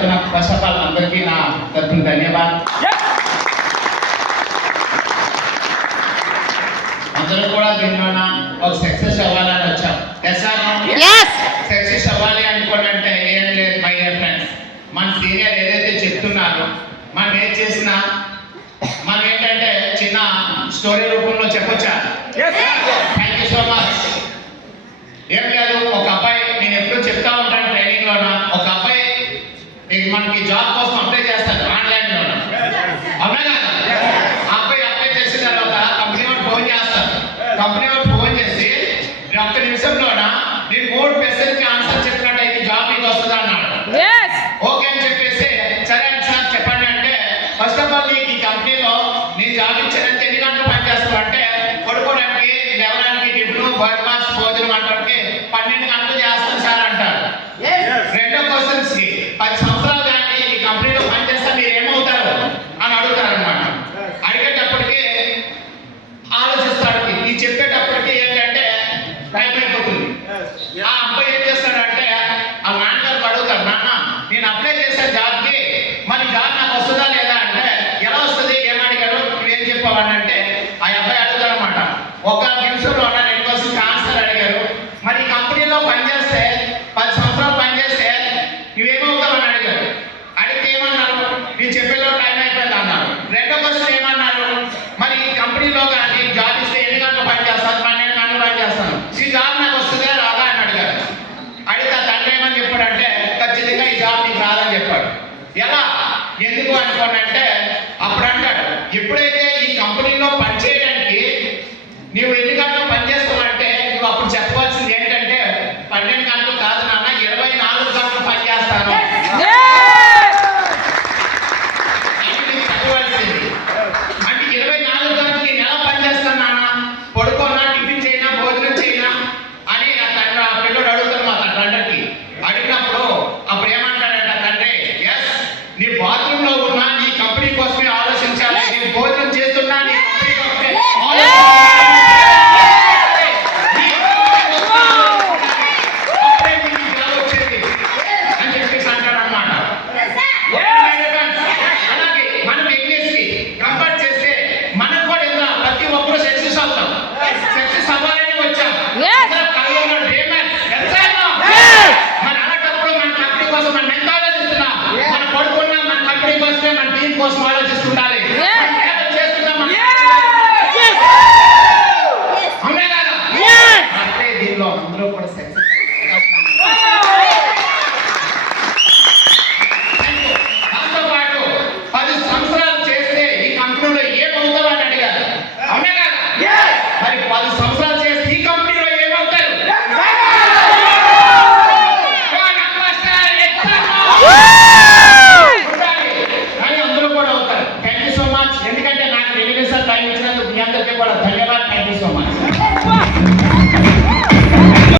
తరఫున first of all అందరికీ నా తరఫున ధన్యవాదాలు. అందరూ కూడా దీనివల్ల ఒక సక్సెస్ అవ్వాలని వచ్చాం. సక్సెస్ అవ్వాలి అనుకోవాలంటే ఏం లేదు మై డియర్ ఫ్రెండ్స్, మన సీనియర్ ఏదైతే చెప్తున్నారో మనం ఏం చేసినా మనం ఏంటంటే చిన్న స్టోరీ రూపంలో చెప్పొచ్చా? Thank you so much. ఏం లేదు, ఒక అబ్బాయి, నేను ఎప్పుడూ చెప్తా ఉంటాను ట్రైనింగ్ లోన, ఒక అబ్బాయి మనకి జాబ్ కోసం అప్లై చేస్తాడు ఆన్లైన్ లోన, అవునా కదా? ఆ అబ్బాయి అప్లై చేసిన తర్వాత కంపెనీ వాడు ఫోన్ చేస్తాడు. కంపెనీ వాడు ఫోన్ చేసి ఒక్క నిమిషంలోన నేను 3 క్వశ్చన్కి ఆన్సర్ చెప్పినట్టయితే జాబ్ మీకు వస్తుంది అన్నాడు. ఓకే అని చెప్పేసి సరే అండి సార్ చెప్పండి అంటే, ఫస్ట్ ఆఫ్ ఆల్ నీకు ఈ కంపెనీలో నీ జాబ్ ఇచ్చారంటే ఎన్ని గంటలు పనిచేస్తావు అంటే, పడుకోవడానికి లేవడానికి టిఫిన్ బ్రేక్ఫాస్ట్ భోజనం అంటానికి 12 గంటలు చేస్తాను సార్ అంటారు. రెండో క్వశ్చన్స్ కి 10 సంవత్సరాలు కానీ ఈ కంపెనీలో పనిచేస్తే మీరు ఏమవుతారు అని అడుగుతారు అనమాట. అడిగేటప్పటికి ఆలోచిస్తాడు. ఈ చెప్పేటప్పటికి ఏంటంటే టైం అయిపోతుంది. ఆ అబ్బాయి ఏం చేస్తాడంటే ఆ నాన్నగారికి అడుగుతాడు, నాన్న నేను అప్లై చేశాను జాబ్కి, మరి జాబ్ నాకు వస్తుందా లేదా అంటే, ఎలా వస్తుంది ఏమడిగాడు నువ్వేం చెప్పావని అంటే, ఆ అబ్బాయి అడుగుతాడు అనమాట. ఒక నిమిషంలో నేను కోసం ఆన్సర్ అడిగారు, మరి ఈ కంపెనీలో పనిచేస్తే 10 సంవత్సరాలు పనిచేస్తే నువ్వేమవుతావని అడిగారు. అడిగితే ఏమన్నారు, నేను చెప్పేలో టైం అయిపోయింది అన్నారు. రెండో క్వశ్చన్ ఏమన్నారు, మరి ఈ కంపెనీలో కానీ జాబ్ ఇస్తే ఎన్ని గంటలు పనిచేస్తాను? 12 గంటలు పనిచేస్తాను. ఈ జాబ్ నాకు వస్తుందా రాదా అని అడిగారు. అడిగితే తండ్రి ఏమని చెప్పాడంటే, ఖచ్చితంగా ఈ జాబ్ నీకు రాదని చెప్పాడు. ఎలా ఎందుకు అనుకోనంటే, అప్పుడు అంటాడు, ఎప్పుడైతే ఈ కంపెనీలో పనిచేయడానికి నువ్వు ఎన్ని గంటలు పనిచేస్తావంటే నువ్వు అప్పుడు చెప్పవలసింది ఏంటంటే 12 గంటలు కాదు నాన్న, 24 గంటలు పనిచేస్తాను చెప్పవలసింది. అంటే 24 గంటలు నేను ఎలా పనిచేస్తాను నాన్న, పడుకోనా, టిఫిన్ చేయనా, భోజనం చేయనా అని ఆ తండ్రి ఆ పిల్లడు అడుగుతాడు మా తండ్రికి. అడిగినప్పుడు అప్పుడు ఏమంటాడంట తండ్రి, ఎస్ నీ బాత్రూమ్ లో ఉన్నా నీ కంపెనీ కోసమే ఆలోచించాలి, నేను భోజనం చేస్తున్నా నీ కంపెనీ కోసమే అని చెప్పేసి అంటాడు అనమాట. అలాగే మనం ఎంఎస్కి కంపేర్ చేస్తే మనం కూడా ఏదో ప్రతి ఒక్కరు సక్సెస్ అవుతాం. సక్సెస్ అవ్వాలని వచ్చాం. మన అలాంటప్పుడు మన కంపెనీ కోసం మనం ఎంత ఆలోచిస్తున్నాం, మనం పడుకున్నాం మన కంపెనీ కోసమే, మన టీం కోసం ఆలోచిస్తుండాలి. అవునా కదా? అంటే దీనిలో అందరూ కూడా సక్సెస్. దాంతో పాటు 10 సంవత్సరాలు చేస్తే ఈ కంపెనీలో ఏమవుతావు అని అడిగారు. అవునా కదా? మరి 10 సంవత్సరాలు చేస్తే ఈ కంపెనీలో ఏమవుతారు? కానీ అందరూ కూడా అవుతారు. Thank you so much. ఎందుకంటే నాకు 2 నిమిషాలు టైం ఇచ్చినందుకు మీ అందరికీ కూడా